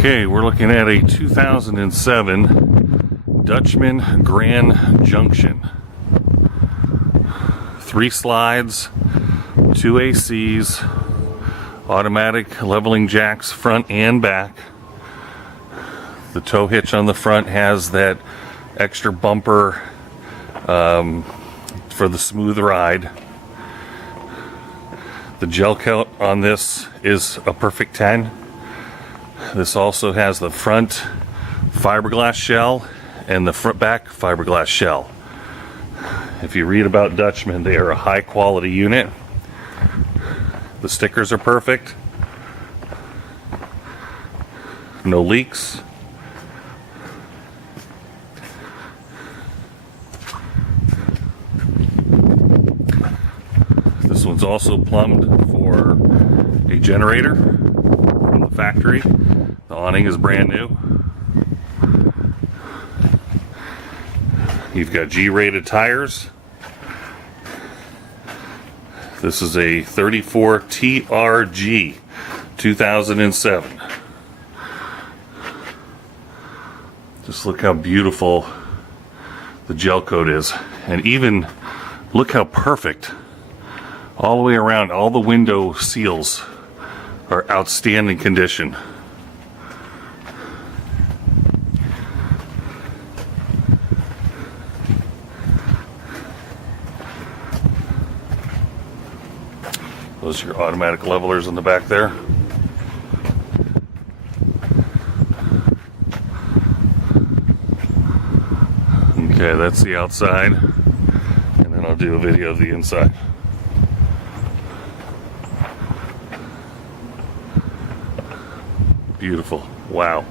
Okay, we're looking at a 2007 Dutchman Grand Junction. 3 slides, 2 ACs, automatic leveling jacks front and back. The tow hitch on the front has that extra bumper for the smooth ride. The gel coat on this is a perfect 10. This also has the front fiberglass shell and the back fiberglass shell. If you read about Dutchman, they are a high quality unit. The stickers are perfect. No leaks. This one's also plumbed for a generator from the factory. The awning is brand new. You've got G-rated tires. This is a 34 TRG 2007. Just look how beautiful the gel coat is, and even look how perfect all the way around. All the window seals are outstanding condition. Those are your automatic levelers in the back there. Okay, that's the outside, and then I'll do a video of the inside. Beautiful. Wow.